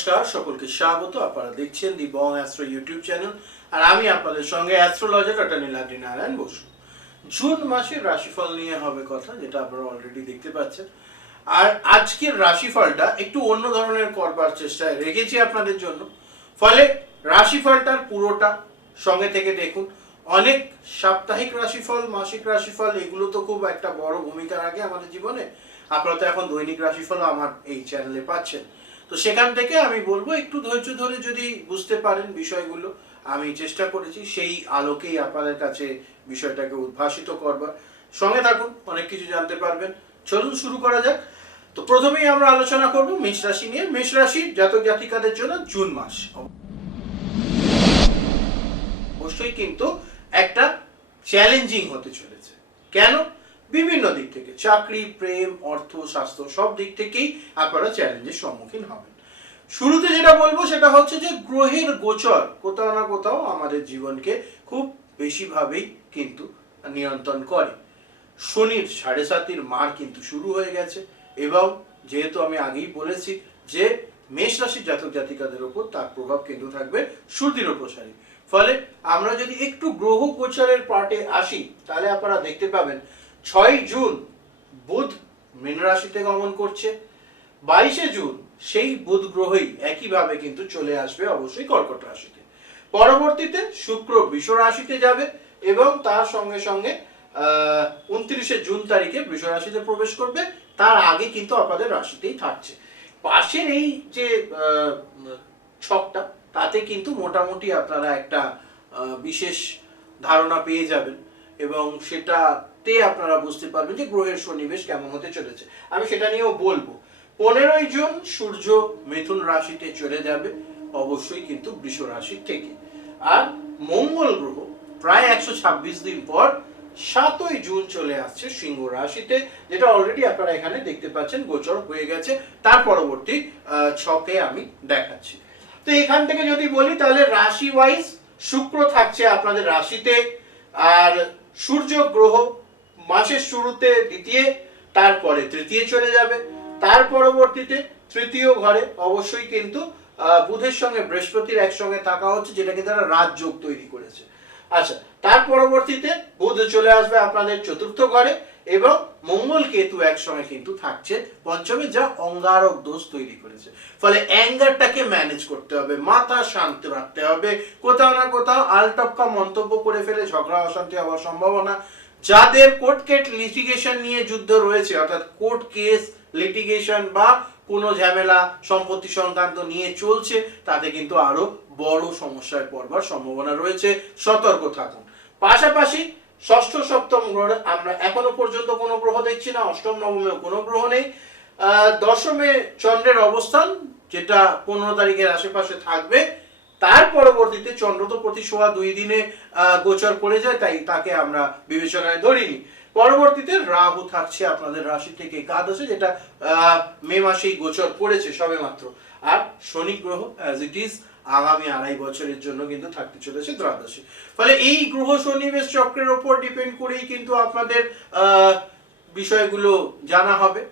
নমস্কার, সকলকে স্বাগত। আপনারা দেখছেন the Bong astro YouTube channel আর আমি আপনাদের সঙ্গে astrologer doctor Niladri Narayan Basu. June মাসের রাশিফল নিয়ে হবে কথা, যেটা আপনারা অলরেডি দেখতে পাচ্ছেন। আর আজকের রাশিফলটা একটু অন্য ধরনের করবার চেষ্টায় রেখেছি আপনাদের জন্য। ফলে রাশিফলটার পুরোটা সঙ্গে থেকে দেখুন। অনেক সাপ্তাহিক রাশিফল, মাসিক রাশিফল, এগুলো তো খুব একটা বড় ভূমিকা রাখে আমাদের জীবনে। আপনারা তো এখন দৈনিক রাশিফল আমার এই চ্যানেলে পাচ্ছেন। তো সেখান থেকে আমি বলব, একটু ধৈর্য ধরে যদি বুঝতে পারেন বিষয়গুলো, আমি চেষ্টা করেছি সেই আলোকেই আপনাদের কাছে বিষয়টাকে উদ্ভাসিত করবার। সঙ্গে থাকুন, অনেক কিছু জানতে পারবেন। চলুন শুরু করা যাক। তো প্রথমেই আমরা আলোচনা করব মেষ রাশি নিয়ে। মেষ রাশির জাতক জাতিকাদের জন্য জুন মাস। অবশ্যই কিন্তু একটা চ্যালেঞ্জিং হতে চলেছে। কেন? বিভিন্ন দিক থেকে। চাকরি, প্রেম, অর্থ, স্বাস্থ্য সব দিক থেকেই আপনারা চ্যালেঞ্জের সম্মুখীন হবেন। শুরুতে যেটা বলব সেটা হচ্ছে যে গ্রহের গোচর কোথাও না কোথাও আমাদের জীবনকে খুব বেশিভাবেই কিন্তু নিয়ন্ত্রণ করে। শনির সাড়ে সাতির মার কিন্তু শুরু হয়ে গেছে এবং যেহেতু আমি আগেই বলেছি যে মেষ রাশির জাতক জাতিকাদের উপর তার প্রভাব কিন্তু থাকবে সুদৃঢ় প্রসারী ফলে আমরা যদি একটু গ্রহ গোচরের পার্টে আসি, তাহলে আপনারা দেখতে পাবেন ছয় জুন বুধ মীন রাশিতে গমন করছে, বাইশে জুন সেই বুধ গ্রহই একইভাবে কিন্তু চলে আসবে অবশ্যই কর্কট রাশিতে। পরবর্তীতে শুক্র বৃষ রাশিতে যাবে এবং তার সঙ্গে সঙ্গে উনত্রিশে জুন তারিখে বৃষ রাশিতে প্রবেশ করবে। তার আগে কিন্তু আপনাদের রাশিতেই থাকছে। পাশের এই যে ছকটা, তাতে কিন্তু মোটামুটি আপনারা একটা বিশেষ ধারণা পেয়ে যাবেন এবং সেটাতে আপনারা বুঝতে পারবেন যে গ্রহের সন্নিবেশ কেমন হতে চলেছে। আমি সেটা নিয়েও বলব। পনেরোই জুন সূর্য মিথুন রাশিতে চলে যাবে, অবশ্যই কিন্তু বৃষ রাশি থেকে। আর মঙ্গল গ্রহ প্রায় একশো ছাব্বিশ দিন পর সাতই জুন চলে আসছে সিংহ রাশিতে, যেটা অলরেডি আপনারা এখানে দেখতে পাচ্ছেন, গোচর হয়ে গেছে। তার পরবর্তী ছকে আমি দেখাচ্ছি। তো এখান থেকে যদি বলি, তাহলে রাশি ওয়াইজ শুক্র থাকছে আপনাদের রাশিতে, আর সূর্য গ্রহ মাসের শুরুতে, দ্বিতীয়, তারপরে তৃতীয় চলে যাবে। তার পরবর্তীতে তৃতীয় ঘরে অবশ্যই কিন্তু বুধের সঙ্গে বৃহস্পতির একসঙ্গে থাকা হচ্ছে, যেটাকে তারা রাজযোগ তৈরি করেছে। আচ্ছা তার পরবর্তীতে বুধ চলে আসবে আপনাদের চতুর্থ ঘরে এবং মঙ্গল কেতু একসঙ্গে কিন্তু থাকছে পঞ্চমে, যা অঙ্গারক দোষ তৈরি করেছে। ফলে অ্যাঙ্গারটাকে ম্যানেজ করতে হবে, মাথা শান্ত রাখতে হবে, কোথাও না কোথাও আলটপকা মন্তব্য করে ফেলে ঝগড়া, অশান্তি হওয়ার সম্ভাবনা। যাদের কোর্ট কেট লিটিগেশন নিয়ে যুদ্ধ রয়েছে, অর্থাৎ কোর্ট কেস লিটিগেশন বা কোনো ঝামেলা সম্পত্তি সংক্রান্ত নিয়ে চলছে, তাতে কিন্তু আরও বড় সমস্যায় পড়বার সম্ভাবনা রয়েছে। সতর্ক থাকুন। পাশাপাশি ষষ্ঠ সপ্তম গ্রহ আমরা এখনও পর্যন্ত কোনো গ্রহ দেখছি না, অষ্টম, নবমেও কোনো গ্রহ নেই। দশমে চন্দ্রের অবস্থান, যেটা পনেরো তারিখের আশেপাশে থাকবে। তার পরবর্তীতে চন্দ্র তো প্রতি সোয়া দুই দিনে গোচর করে যায়, তাই তাকে আমরা বিবেচনায় ধরিনি। পরবর্তীতে রাহু থাকছে আপনাদের রাশি থেকে একাদশে, যেটা মে মাসেই গোচর পড়েছে সবে মাত্র আর শনি গ্রহ অ্যাজ ইট ইজ আগামী আড়াই বছরের জন্য কিন্তু থাকতে চলেছে দ্বাদশে। ফলে এই গ্রহ সন্নিবেশ চক্রের ওপর ডিপেন্ড করেই কিন্তু আপনাদের বিষয়গুলো জানা হবে।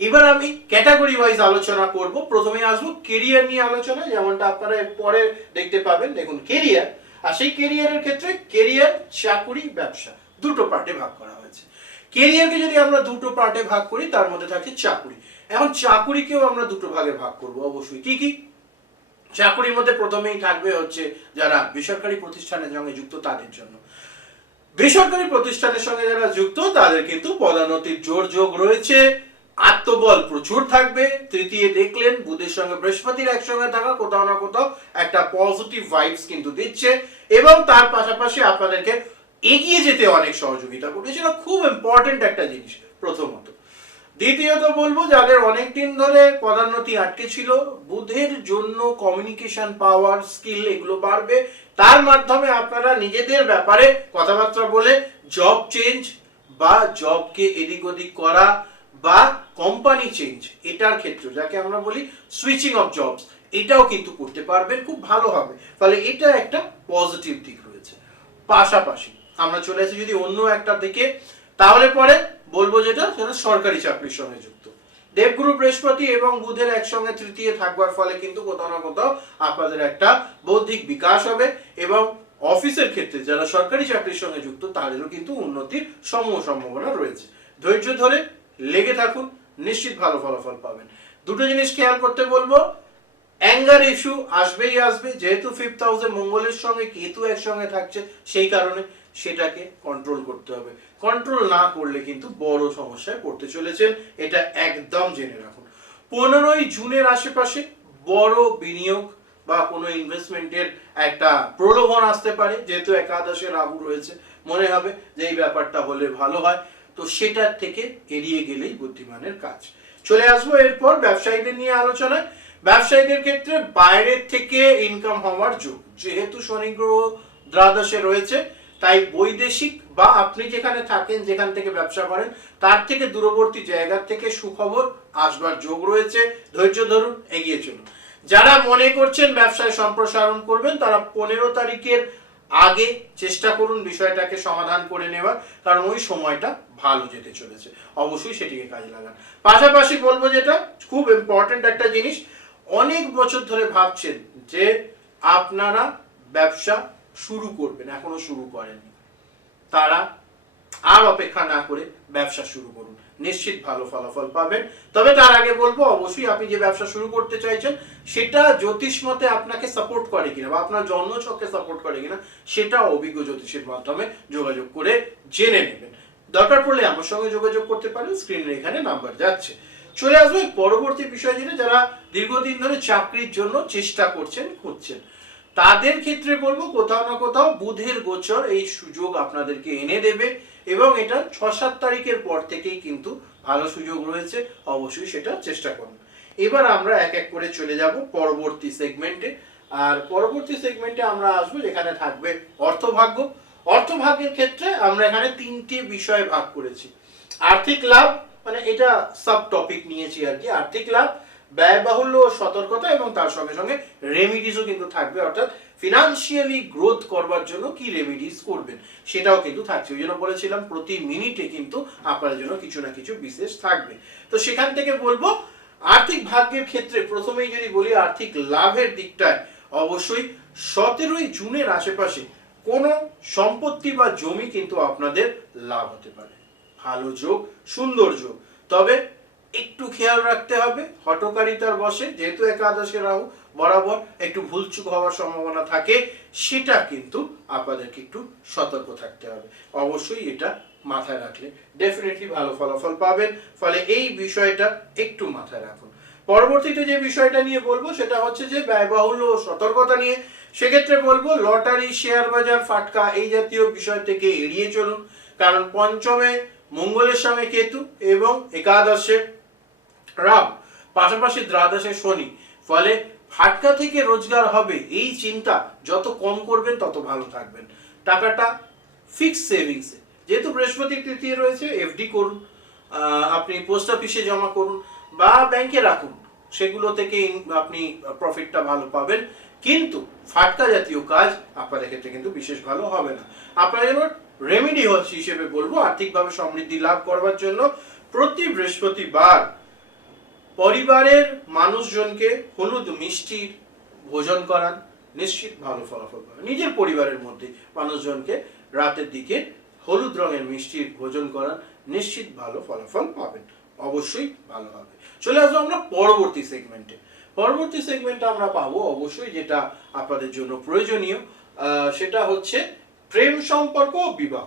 এবার আমি ক্যাটাগরি ওয়াইজ আলোচনা করব। প্রথমে আসব কেরিয়ার নিয়ে আলোচনা যেমনটা আপনারা পরে দেখতে পাবেন। দেখুন কেরিয়ার আর সেই কেরিয়ারের ক্ষেত্রে কেরিয়ার চাকুরি, ব্যবসা। দুটো পার্টে ভাগ করা হয়েছে। কেরিয়ারকে যদি আমরা দুটো পার্টে ভাগ করি, তার মধ্যে থাকে চাকুরি। এখন চাকুরিকেও আমরা দুটো ভাগে ভাগ করব অবশ্যই। কি কি? চাকুরির মধ্যে প্রথমেই থাকবে হচ্ছে যারা বেসরকারি প্রতিষ্ঠানের সঙ্গে যুক্ত, তাদের জন্য। বেসরকারি প্রতিষ্ঠানের সঙ্গে যারা যুক্ত, তাদের কিন্তু পদোন্নতির জোর যোগ রয়েছে। আত্মবল প্রচুর থাকবে। তৃতীয় দেখলেন, বুধের সঙ্গে বৃহস্পতির একসঙ্গে থাকা, কোথাও না কোথাও একটা পজিটিভ ভাইবস কিন্তু দিচ্ছে। এবং তার পাশাপাশি আপনাদেরকে এগিয়ে যেতে অনেক সহযোগিতা করবে সেটা খুব ইম্পর্টেন্ট একটা জিনিস, প্রথমত। দ্বিতীয়ত বলব, যাদের অনেক দিন ধরে পদোন্নতি আটকে ছিল, বুধের জন্য কমিউনিকেশন পাওয়ার স্কিল এগুলো বাড়বে। তার মাধ্যমে আপনারা নিজেদের ব্যাপারে কথাবার্তা বলে জব চেঞ্জ বা জবকে এদিক ওদিক করা বা কোম্পানি চেঞ্জ এটার ক্ষেত্রে, যাকে আমরা বলি সুইচিং অফ জবস এটাও কিন্তু করতে পারবেন, খুব ভালো হবে। ফলে এটা একটা পজিটিভ দিক রয়েছে। পাশাপাশি আমরা চলে আসি যদি অন্য একটা দিকে। তাহলে পরে বলব যেটা, সেটা সরকারি চাকরির সঙ্গে যুক্ত। দেবগুরু বৃহস্পতি এবং বুধের একসঙ্গে তৃতীয় থাকবার ফলে কিন্তু কোথাও না কোথাও আপনাদের একটা বৌদ্ধিক বিকাশ হবে এবং অফিসের ক্ষেত্রে যারা সরকারি চাকরির সঙ্গে যুক্ত, তাদেরও কিন্তু উন্নতির সমূহ সম্ভাবনা রয়েছে। ধৈর্য ধরে লেগে থাকুন, নিশ্চিত ভালো ফলাফল পাবেন। দুটো জিনিস খেয়াল করতে বলব অ্যাঙ্গার ইস্যু আসবেই আসবে, যেহেতু ফিফথ হাউসে মঙ্গলের সঙ্গে কেতু একসঙ্গে থাকছে, সেই কারণে সেটাকে কন্ট্রোল করতে হবে। কন্ট্রোল না করলে কিন্তু বড় সমস্যায় পড়তে চলেছেন। এটা একদম জেনে রাখুন। পনেরোই জুনের আশেপাশে বড় বিনিয়োগ বা কোনো ইনভেস্টমেন্টের একটা প্রলোভন আসতে পারে। যেহেতু একাদশে রাহু রয়েছে, মনে হবে যে এই ব্যাপারটা হলে ভালো হয়। তো সেটার থেকে এড়িয়ে গেলেই বুদ্ধিমানের কাজ। চলে আসব এরপর ব্যবসায়ীদের নিয়ে আলোচনায়। ব্যবসায়ীদের ক্ষেত্রে বাইরের থেকে ইনকাম হওয়ার যোগ। যেহেতু শনি গ্রহ দ্বাদশে রয়েছে তাই বৈদেশিক বা আপনি যেখানে থাকেন, যেখান থেকে ব্যবসা করেন, তার থেকে দূরবর্তী জায়গা থেকে সুখবর আসবার যোগ রয়েছে। ধৈর্য ধরুন, এগিয়ে চলুন। যারা মনে করছেন ব্যবসায় সম্প্রসারণ করবেন, তারা পনেরো তারিখের আগে চেষ্টা করুন বিষয়টাকে সমাধান করে নেওয়ার, কারণ ওই সময়টা ভালো যেতে চলেছে। অবশ্যই সেটিকে কাজে লাগান। পাশাপাশি বলব যেটা, খুব ইম্পর্টেন্ট একটা জিনিস, অনেক বছর ধরে ভাবছেন যে আপনারা ব্যবসা শুরু করবেন, এখনও শুরু করেননি। তারা আর অপেক্ষা না করে ব্যবসা শুরু করুন। নিশ্চিত ভালো ফলাফল পাবেন। তবে তার আগে বলব, অবশ্যই আপনি যে ব্যবসা শুরু করতে চাইছেন, সেটা জ্যোতিষ মতে আপনাকে সাপোর্ট করে কিনা বা আপনার জন্মছককে সাপোর্ট করে কিনা, সেটা অভিজ্ঞ জ্যোতিষের মাধ্যমে যোগাযোগ করে জেনে নেবেন। দরকার পড়লে আমার সঙ্গে যোগাযোগ করতে পারেন স্ক্রিনের এখানে নাম্বার যাচ্ছে। চলে আসবে পরবর্তী বিষয় যেটা যারা দীর্ঘদিন ধরে চাকরির জন্য চেষ্টা করছেন, খুঁজছেন। তাদের ক্ষেত্রে বলব, কোথাও না কোথাও বুধের গোচর এই সুযোগ আপনাদেরকে এনে দেবে এবং এটা ছ সাত তারিখের পর থেকেই কিন্তু ভালো সুযোগ রয়েছে, অবশ্যই সেটা চেষ্টা করুন। এবার আমরা এক এক করে চলে যাব পরবর্তী সেগমেন্টে আর পরবর্তী সেগমেন্টে আমরা আসব যেখানে থাকবে অর্থভাগ্য। অর্থভাগ্যের ক্ষেত্রে আমরা এখানে তিনটি বিষয় ভাগ করেছি। আর্থিক লাভ মানে এটা সাব টপিক নিয়েছি আর কি, আর্থিক লাভ ব্যয়বাহুল্য ও সতর্কতা এবং তার সঙ্গে সঙ্গে রেমিডিসও কিন্তু থাকবে, অর্থাৎ ফিনান্সিয়ালি গ্রোথ করবার জন্য কি রেমিডিস করবেন, সেটাও কিন্তু থাকছে। ওই জন্য বলেছিলাম প্রতি মিনিটে কিন্তু আপনার জন্য কিছু না কিছু বিশেষ থাকবে। তো সেখান থেকে বলব, আর্থিক ভাগ্যের ক্ষেত্রে প্রথমেই যদি বলি, আর্থিক লাভের দিকটায় অবশ্যই সতেরোই জুনের আশেপাশে কোনো সম্পত্তি বা জমি কিন্তু আপনাদের লাভ হতে পারে। ভালো যোগ, সুন্দর যোগ। তবে একটু খেয়াল রাখতে হবে। হটকারিতার বসে, যেহেতু একাদশে রাহু বরাবর একটু ভুলচুক হওয়ার সম্ভাবনা থাকে, সেটা কিন্তু আপনাদেরকে একটু সতর্ক থাকতে হবে। অবশ্যই এটা মাথায় রাখলে ডেফিনেটলি ভালো ফলাফল পাবেন। ফলে এই বিষয়টা একটু মাথায় রাখুন। পরবর্তীতে যে বিষয়টা নিয়ে বলব, সেটা হচ্ছে যে ব্যয়বাহুল্য ও সতর্কতা নিয়ে। সেক্ষেত্রে বলব, লটারি, শেয়ার বাজার, ফাটকা, এই জাতীয় বিষয় থেকে এড়িয়ে চলুন। কারণ পঞ্চমে মঙ্গলের সঙ্গে কেতু এবং একাদশে রাম, পাশাপাশি দ্বাদশে শনি। ফলে ফাটকা থেকে রোজগার হবে এই চিন্তা যত কম করবেন, তত ভালো থাকবেন। টাকাটা ফিক্স সেভিংসে যেহেতু বৃহস্পতি তৃতীয় রয়েছে এফডি করুন আপনি পোস্ট অফিসে জমা করুন বা ব্যাংকে রাখুন, সেগুলো থেকে আপনি প্রফিটটা ভালো পাবেন। কিন্তু ফাটকা জাতীয় কাজ আপনাদের ক্ষেত্রে কিন্তু বিশেষ ভালো হবে না। আপনার যেন রেমেডি হচ্ছে হিসেবে বলব, আর্থিকভাবে সমৃদ্ধি লাভ করবার জন্য প্রতি বৃহস্পতিবার পরিবারের মানুষজনকে হলুদ মিষ্টির ভোজন করান, নিশ্চিত ভালো ফলাফল পাবেন। নিজের পরিবারের মধ্যে মানুষজনকে রাতের দিকে হলুদ রঙের মিষ্টির ভোজন করান, নিশ্চিত ভালো ফলাফল পাবেন। অবশ্যই ভালো হবে। চলে আসব আমরা পরবর্তী সেগমেন্টে পরবর্তী সেগমেন্টে আমরা পাবো অবশ্যই যেটা আপনাদের জন্য প্রয়োজনীয় সেটা হচ্ছে প্রেম সম্পর্ক ও বিবাহ।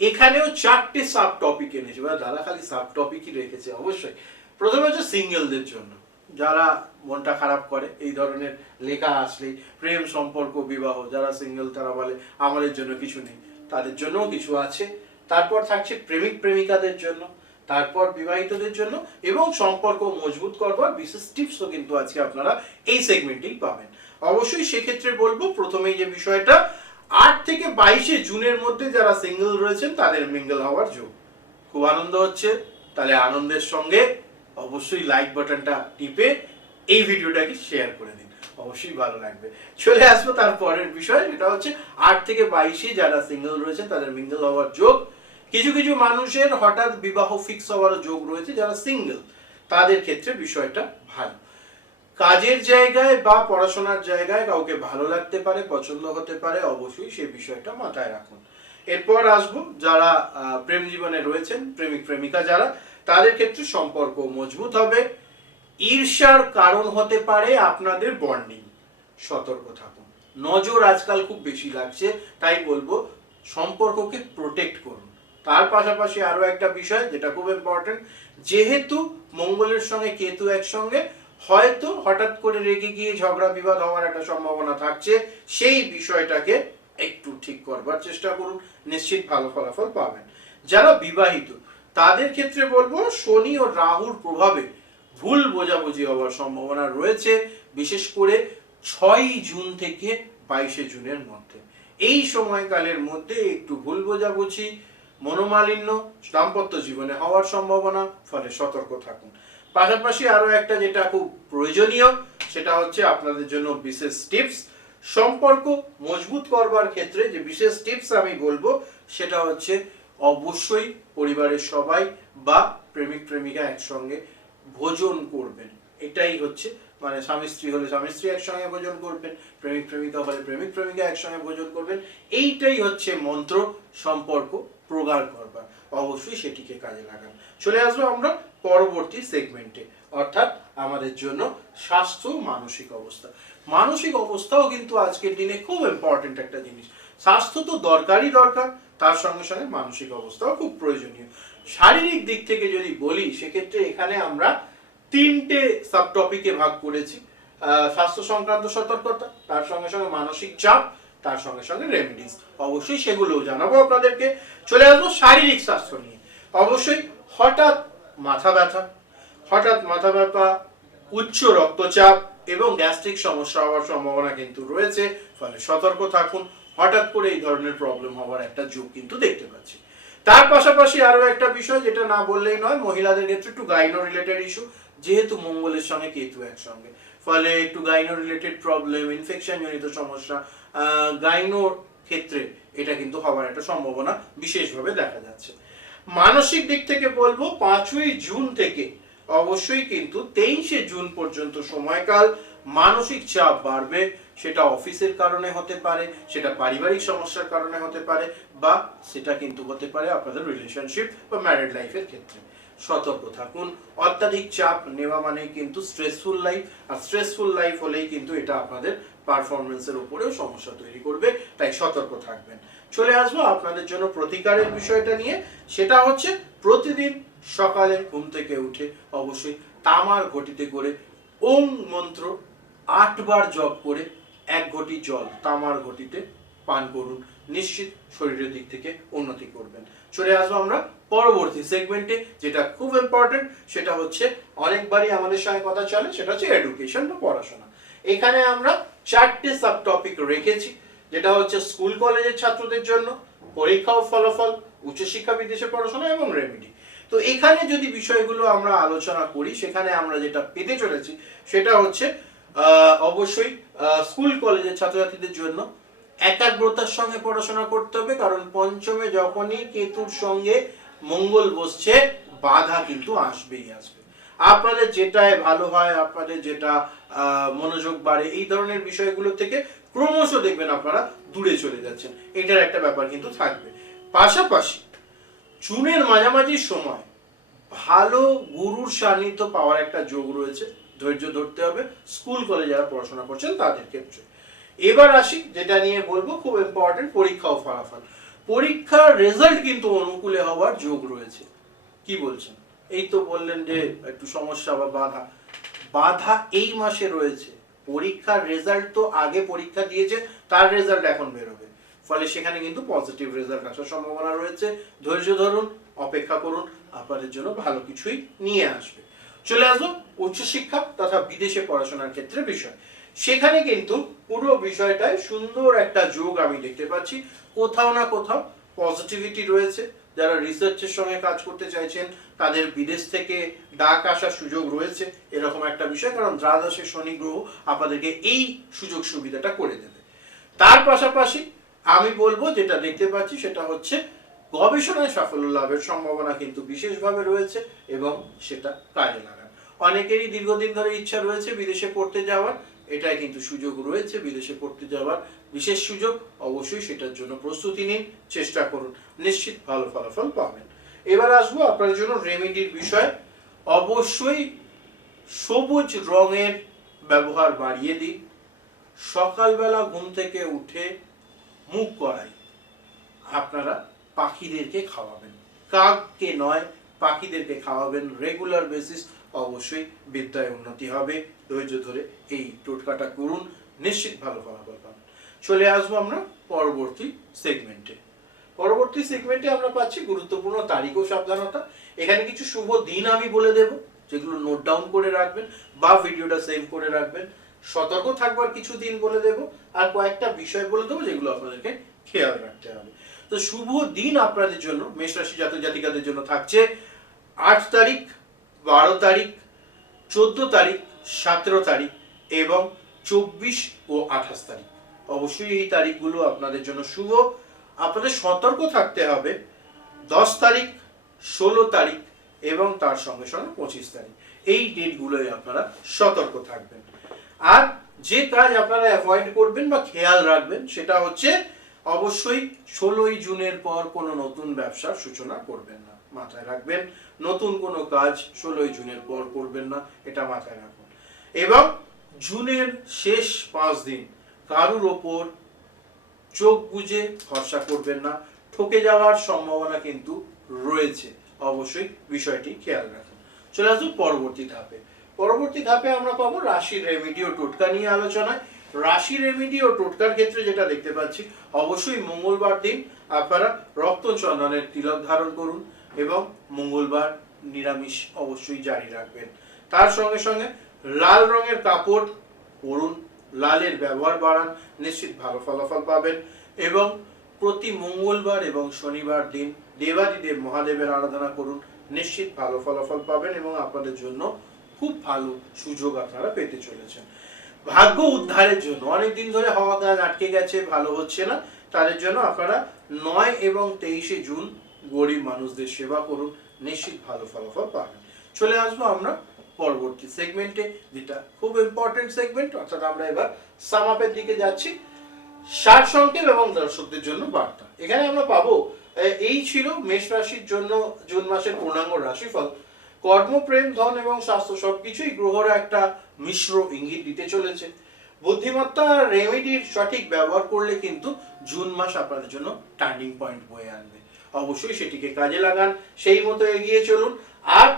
এখানেও চারটে সাব টপিক এনেছে, বা দাদা খালি সাব টপিকই রেখেছে, অবশ্যই। প্রথমে হচ্ছে সিঙ্গেলদের জন্য। যারা মনটা খারাপ করে, এই ধরনের লেখা আসলেই প্রেম সম্পর্ক, বিবাহ, যারা সিঙ্গেল তারা বলে, আমাদের জন্য কিছু নেই। তাদের জন্যও কিছু আছে। তারপর থাকছে প্রেমিক প্রেমিকাদের জন্য, তারপর বিবাহিতদের জন্য, এবং সম্পর্ক মজবুত করবার বিশেষ টিপসও কিন্তু আজকে আপনারা এই সেগমেন্টেই পাবেন। অবশ্যই সেক্ষেত্রে বলব, প্রথমেই যে বিষয়টা, আট থেকে বাইশে জুনের মধ্যে যারা সিঙ্গেল রয়েছেন, তাদের মিঙ্গল হওয়ার যোগ। খুব আনন্দ হচ্ছে। তাহলে আনন্দের সঙ্গে অবশ্যই লাইক বাটনটা টিপে এই ভিডিওটাকে শেয়ার করে দিন। অবশ্যই ভালো লাগবে। চলে আসব তার পরের বিষয় যেটা হচ্ছে আট থেকে বাইশে যারা সিঙ্গেল রয়েছেন, তাদের মিঙ্গল হওয়ার যোগ। কিছু কিছু মানুষের হঠাৎ বিবাহ ফিক্স হওয়ার যোগ রয়েছে যারা সিঙ্গেল তাদের ক্ষেত্রে বিষয়টা ভালো। কাজের জায়গায় বা পড়াশোনার জায়গায় কাউকে ভালো লাগতে পারে, পছন্দ হতে পারে, অবশ্যই সেই বিষয়টা মাথায় রাখুন। এরপর আসব যারা প্রেম জীবনে রয়েছেন, প্রেমিক, প্রেমিকা যারা তাদের ক্ষেত্রে সম্পর্ক মজবুত হবে। ঈর্ষার কারণ হতে পারে আপনাদের বন্ডিং সতর্ক থাকুন। নজর আজকাল খুব বেশি লাগছে, তাই বলব সম্পর্ককে প্রোটেক্ট করুন। তার পাশাপাশি আরও একটা বিষয় যেটা খুব ইম্পর্টেন্ট যেহেতু মঙ্গলের সঙ্গে কেতু একসঙ্গে, হয়তো হঠাৎ করে রেগে গিয়ে ঝগড়া বিবাদ হওয়ার একটা সম্ভাবনা থাকছে, সেই বিষয়টাকে একটু ঠিক করবার চেষ্টা করুন। নিশ্চিত ভালো ফলাফল পাবেন। যারা বিবাহিত তাদের ক্ষেত্রে বলব, শনি ও রাহুর প্রভাবে ভুল বোঝাবুঝি হওয়ার সম্ভাবনা রয়েছে, বিশেষ করে ছয়ই জুন থেকে বাইশে জুনের মধ্যে। এই সময়কালের মধ্যে একটু ভুল বোঝাবুঝি, মনোমালিন্য, দাম্পত্য জীবনে হওয়ার সম্ভাবনা, ফলে সতর্ক থাকুন। পাশাপাশি আরও একটা যেটা খুব প্রয়োজনীয়, সেটা হচ্ছে আপনাদের জন্য বিশেষ টিপস। সম্পর্ক মজবুত করবার ক্ষেত্রে যে বিশেষ টিপস আমি বলব, সেটা হচ্ছে অবশ্যই পরিবারের সবাই বা প্রেমিক, প্রেমিকা একসঙ্গে ভোজন করবেন। এটাই হচ্ছে মানে স্বামী স্ত্রী হলে স্বামী স্ত্রী একসঙ্গে ভোজন করবেন, প্রেমিক, প্রেমিকা হলে প্রেমিক, প্রেমিকা একসঙ্গে ভোজন করবেন। এইটাই হচ্ছে মন্ত্র, সম্পর্ক, প্রগাঢ় করবার। অবশ্যই সেটিকে কাজে লাগান। চলে আসব আমরা পরবর্তী সেগমেন্টে অর্থাৎ আমাদের জন্য স্বাস্থ্য মানসিক অবস্থা। মানসিক অবস্থাও কিন্তু আজকের দিনে খুব ইম্পর্টেন্ট একটা জিনিস। স্বাস্থ্য তো দরকারই দরকার। তার সঙ্গে সঙ্গে মানসিক অবস্থাও খুব প্রয়োজনীয়। শারীরিক দিক থেকে যদি বলি, সেক্ষেত্রে এখানে আমরা তিনটে সাব টপিকে ভাগ করেছি। স্বাস্থ্য সংক্রান্ত সতর্কতা, তার সঙ্গে সঙ্গে মানসিক চাপ, তার সঙ্গে সঙ্গে রেমেডিস অবশ্যই সেগুলোও জানাব আপনাদেরকে। চলে আসব শারীরিক স্বাস্থ্য নিয়ে। অবশ্যই হঠাৎ মাথা ব্যথা, হঠাৎ মাথা ব্যথা, উচ্চ রক্তচাপ এবং গ্যাস্ট্রিক সমস্যা হওয়ার সম্ভাবনা কিন্তু রয়েছে। ফলে সতর্ক থাকুন। হঠাৎ করে এই ধরনের প্রবলেম হওয়ার একটা যোগ কিন্তু দেখতে পাচ্ছি। তার পাশাপাশি আরও একটা বিষয় যেটা না বললেই নয়, মহিলাদের ক্ষেত্রে একটু গাইনো রিলেটেড ইস্যু যেহেতু মঙ্গলের সঙ্গে কেতু একসঙ্গে। ফলে একটু গাইনো রিলেটেড প্রবলেম ইনফেকশন জনিত সমস্যা গাইনোর ক্ষেত্রে এটা কিন্তু হওয়ার একটা সম্ভাবনা বিশেষভাবে দেখা যাচ্ছে। মানসিক দিক থেকে বলব, পাঁচই জুন থেকে অবশ্যই কিন্তু তেইশে জুন পর্যন্ত সময়কাল মানসিক চাপ বাড়বে। সেটা অফিসের কারণে হতে পারে, সেটা পারিবারিক সমস্যার কারণে হতে পারে, বা সেটা কিন্তু হতে পারে আপনাদের রিলেশনশিপ বা ম্যারিড লাইফের ক্ষেত্রে। সতর্ক থাকুন, অত্যাধিক চাপ নেওয়া মানে কিন্তু স্ট্রেসফুল লাইফ আর স্ট্রেসফুল লাইফ হলেই কিন্তু এটা আপনাদের পারফরমেন্সের উপরেও সমস্যা তৈরি করবে, তাই সতর্ক থাকবেন। চলে আসব আপনাদের জন্য প্রতিকারের বিষয়টা নিয়ে, সেটা হচ্ছে প্রতিদিন সকালে ঘুম থেকে উঠে অবশ্যই তামার ঘটিতে করে ওম মন্ত্র আটবার জপ করে এক ঘটি জল তামার ঘটিতে পান করুন। নিশ্চিত শরীরের দিক থেকে উন্নতি করবেন। চলে আসব আমরা পরবর্তী সেগমেন্টে যেটা খুব ইম্পর্টেন্ট সেটা হচ্ছে অনেকবারই আমাদের সঙ্গে কথা চলে, সেটা হচ্ছে এডুকেশন বা পড়াশোনা। এখানে আমরা চারটে সাব টপিক রেখেছি, যেটা হচ্ছে স্কুল কলেজের ছাত্রদের জন্য, পরীক্ষা ও ফলাফল, উচ্চশিক্ষা, বিদেশে পড়াশোনা এবং রেমেডি তো এখানে যদি বিষয়গুলো আমরা আলোচনা করি, সেখানে আমরা যেটা পেতে চলেছি, সেটা হচ্ছে অবশ্যই স্কুল কলেজের ছাত্রছাত্রীদের জন্য একাগ্রতার সঙ্গে পড়াশোনা করতে হবে, কারণ পঞ্চমে যখনই কেতুর সঙ্গে মঙ্গল বসছে, বাধা কিন্তু আসবেই আসবে। আপনাদের যেটায় ভালো হয়, আপনাদের যেটা মনোযোগ বাড়ে, এই ধরনের বিষয়গুলো থেকে ক্রমশ দেখবেন আপনারা দূরে চলে যাচ্ছেন। এটার একটা ব্যাপার কিন্তু থাকবে। পাশাপাশি, জুনের মাঝামাঝি সময় ভালো গুরুর সান্নিধ্য পাওয়ার একটা যোগ রয়েছে। ধৈর্য ধরতে হবে, স্কুল কলেজে যারা পড়াশোনা করছেন তাদের ক্ষেত্রে। এবার আসি, যেটা নিয়ে বলব, খুব ইম্পর্টেন্ট পরীক্ষা ও ফলাফল। পরীক্ষার রেজাল্ট কিন্তু অনুকূলে হওয়ার যোগ রয়েছে। কি বলছেন? এই তো বললেন যে একটু সমস্যা বা বাধা। বাধা এই মাসে রয়েছে। পরীক্ষার রেজাল্ট তো আগে পরীক্ষা দিয়েছে, তার রেজাল্ট এখন বেরোবে। ফলে সেখানে কিন্তু পজিটিভ রেজাল্ট আসার সম্ভাবনা রয়েছে। ধৈর্য ধরুন, অপেক্ষা করুন, আপনাদের জন্য ভালো কিছুই নিয়ে আসবে। চলে আসব উচ্চশিক্ষা তথা বিদেশে পড়াশোনার ক্ষেত্রে বিষয়। সেখানে কিন্তু পুরো বিষয়টায় সুন্দর একটা যোগ আমি দেখতে পাচ্ছি। কোথাও না কোথাও পজিটিভিটি রয়েছে। যারা রিসার্চের সঙ্গে কাজ করতে চাইছেন, তাদের বিদেশ থেকে ডাক আসার সুযোগ রয়েছে, এরকম একটা বিষয়। কারণ দ্বাদশে শনি গ্রহ আপনাদেরকে এই সুযোগ সুবিধাটা করে দেবে। তার পাশাপাশি আমি বলব যেটা দেখতে পাচ্ছি, সেটা হচ্ছে গবেষণায় সাফল্য লাভের সম্ভাবনা কিন্তু বিশেষভাবে রয়েছে এবং সেটা কাজে লাগান অনেকেরই দীর্ঘদিন ধরে ইচ্ছা রয়েছে বিদেশে পড়তে যাওয়ার। এটাই কিন্তু সুযোগ রয়েছে বিদেশে পড়তে যাওয়ার। বিশেষ সুযোগ অবশ্যই সেটার জন্য প্রস্তুতি নিন, চেষ্টা করুন, নিশ্চিত ভালো ফলাফল পাবেন। এবার আসব আপনার জন্য রেমেডির বিষয়। অবশ্যই সবুজ রঙের ব্যবহার বাড়িয়ে দিন। সকালবেলা ঘুম থেকে উঠে মুখ করাই। আপনারা পাখিদেরকে খাওয়াবেন। কাককে নয়, পাখিদেরকে খাওয়াবেন রেগুলার বেসিস অবশ্যই বিদ্যায় উন্নতি হবে। ধৈর্য ধরে এই টোটকাটা করুন। নিশ্চিত ভালো ফলাফল পাবেন। চলে আসব আমরা পরবর্তী সেগমেন্টে পরবর্তী সেগমেন্টে আমরা পাচ্ছি গুরুত্বপূর্ণ তারিখ ও সাবধানতা। এখানে কিছু শুভ দিন আমি বলে দেব, যেগুলো নোট ডাউন করে রাখবেন বা ভিডিওটা সেভ করে রাখবেন। সতর্ক থাকবার কিছু দিন বলে দেব। আর কয়েকটা বিষয় বলে দেবো যেগুলো আপনাদেরকে খেয়াল রাখতে হবে। তো শুভ দিন আপনাদের জন্য, মেষ রাশি জাতক জাতিকাদের জন্য থাকছে। আট তারিখ, বারো তারিখ, চোদ্দ তারিখ, সতেরো তারিখ এবং চব্বিশ ও আঠাশ তারিখ। অবশ্যই এই তারিখগুলো আপনাদের জন্য শুভ। আপনাদের সতর্ক থাকতে হবে। দশ তারিখ, ষোলো তারিখ এবং তার সঙ্গে সঙ্গে পঁচিশ তারিখ। এই ডেটগুলোই আপনারা সতর্ক থাকবেন। আর যে কাজ আপনারা অ্যাভয়েড করবেন বা খেয়াল রাখবেন সেটা হচ্ছে অবশ্যই ষোলোই জুনের পর কোনো নতুন ব্যবসার সূচনা করবেন না। মাথায় রাখবেন, নতুন কোনো কাজ ষোলোই জুনের পর করবেন না, এটা মাথায় রাখুন। এবং জুনের শেষ পাঁচ দিন কারুর ওপর চোখ বুঝে ভরসা করবেন না, ঠকে যাওয়ার সম্ভাবনা কিন্তু রয়েছে। অবশ্যই বিষয়টি খেয়াল রাখুন। চলে আসুন পরবর্তী ধাপে। পরবর্তী ধাপে আমরা পাবো রাশির রেমিডি ও টোটকা নিয়ে আলোচনায়। রাশি রেমিডি ও টোটকার ক্ষেত্রে যেটা দেখতে পাচ্ছি, অবশ্যই মঙ্গলবার দিন আপনারা রক্ত চন্দনের তিলক ধারণ করুন এবং মঙ্গলবার নিরামিষ অবশ্যই জারি রাখবেন। তার সঙ্গে সঙ্গে লাল রঙের কাপড় পরুন, লালের ব্যবহার বাড়ান, নিশ্চিত ভালো ফলাফল পাবেন এবং প্রতি মঙ্গলবার এবং শনিবার দিন দেবাদিদেব মহাদেবের আরাধনা করুন, নিশ্চিত ভালো ফলাফল পাবেন এবং আপনাদের জন্য খুব ভালো সুযোগ আপনারা পেতে চলেছেন। ভাগ্য উদ্ধারের জন্য। অনেক দিন ধরে হওয়া কাজ আটকে গেছে, ভালো হচ্ছে না। তাদের জন্য আপনারা নয় এবং তেইশে জুন গরিব মানুষদের সেবা করুন, নিশ্চিত ভালো ফলাফল পাবেন। চলে আসব আমরা পরবর্তী সেগমেন্টে যেটা খুব ইম্পর্টেন্ট সেগমেন্ট অর্থাৎ আমরা এবার সামাপের দিকে যাচ্ছি। সার সংক্ষেপ এবং দর্শকদের জন্য বার্তা। এখানে আমরা পাবো এই ছিল মেষ রাশির জন্য, জুন মাসের পূর্ণাঙ্গ রাশিফল। কর্মপ্রেম, ধন এবং স্বাস্থ্য সবকিছুই গ্রহরা একটা মিশ্র ইঙ্গিত দিতে চলেছে। বুদ্ধিমত্তা রেমেডির সঠিক ব্যবহার করলে কিন্তু জুন মাস আপনাদের জন্য টার্নিং পয়েন্ট বয়ে আনবে। অবশ্যই সেটিকে কাজে লাগান, সেই মতো এগিয়ে চলুন। আর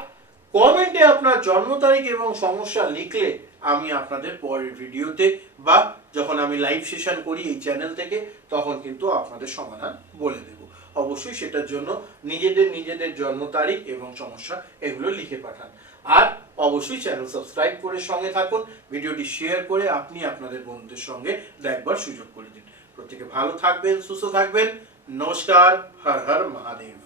কমেন্টে আপনার জন্ম তারিখ এবং সমস্যা লিখলে আমি আপনাদের পরের ভিডিওতে বা যখন আমি লাইভ সেশন করি এই চ্যানেল থেকে, তখন কিন্তু আপনাদের সমাধান বলে দেব। অবশ্যই সেটার জন্য নিজেদের নিজেদের জন্ম তারিখ এবং সমস্যা এগুলো লিখে পাঠান। আর অবশ্যই চ্যানেল সাবস্ক্রাইব করে সঙ্গে থাকুন, ভিডিওটি শেয়ার করে আপনি আপনাদের বন্ধুদের সঙ্গে দেখবার সুযোগ করে দিন। প্রত্যেকে ভালো থাকবেন, সুস্থ থাকবেন। নমস্কার, হর হর মহাদেব।